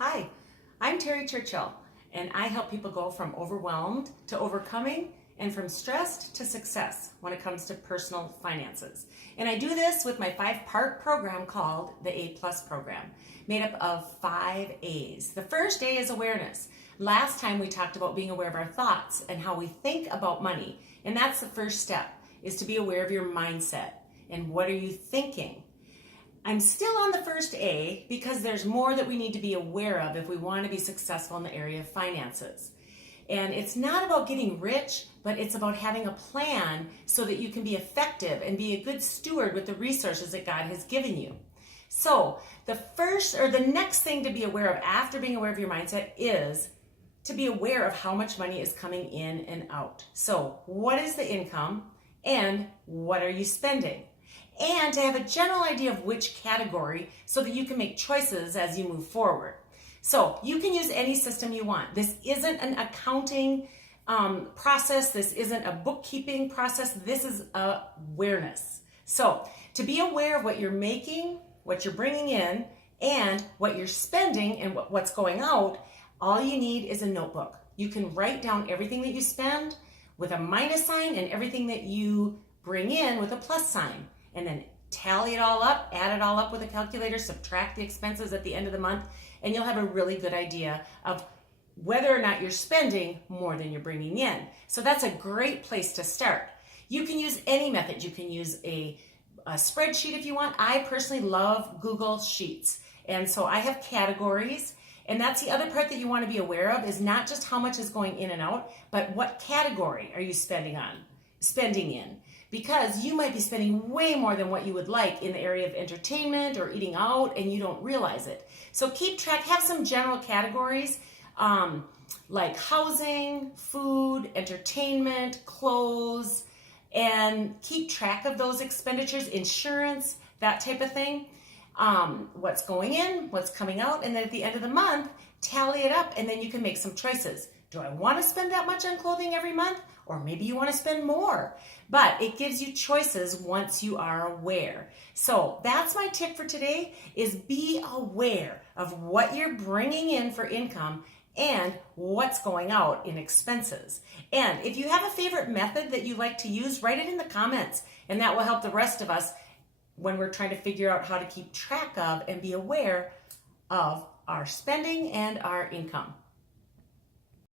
Hi, I'm Terry Churchill, and I help people go from overwhelmed to overcoming and from stressed to success when it comes to personal finances. And I do this with my 5-part program called the A Plus program, made up of 5 A's. The first A is awareness. Last time we talked about being aware of our thoughts and how we think about money, and that's the first step, is to be aware of your mindset and what are you thinking. I'm still on the first A because there's more that we need to be aware of if we want to be successful in the area of finances. And it's not about getting rich, but it's about having a plan so that you can be effective and be a good steward with the resources that God has given you. So the next thing to be aware of after being aware of your mindset is to be aware of how much money is coming in and out. So what is the income and what are you spending? And to have a general idea of which category so that you can make choices as you move forward. So you can use any system you want. This isn't an accounting process. This isn't a bookkeeping process. This is awareness. So to be aware of what you're making, what you're bringing in, and what you're spending and what's going out, all you need is a notebook. You can write down everything that you spend with a minus sign and everything that you bring in with a plus sign. And then tally it all up, add it all up with a calculator, subtract the expenses at the end of the month, and you'll have a really good idea of whether or not you're spending more than you're bringing in. So that's a great place to start. You can use any method. You can use a spreadsheet if you want. I personally love Google Sheets. And so I have categories. And that's the other part that you want to be aware of, is not just how much is going in and out, but what category are you spending in. Because you might be spending way more than what you would like in the area of entertainment or eating out, and you don't realize it. So keep track, have some general categories like housing, food, entertainment, clothes, and keep track of those expenditures, insurance, that type of thing. What's going in, what's coming out, and then at the end of the month, tally it up, and then you can make some choices. Do I want to spend that much on clothing every month? Or maybe you want to spend more. But it gives you choices once you are aware. So that's my tip for today, is be aware of what you're bringing in for income and what's going out in expenses. And if you have a favorite method that you like to use, write it in the comments, and that will help the rest of us when we're trying to figure out how to keep track of and be aware of our spending and our income.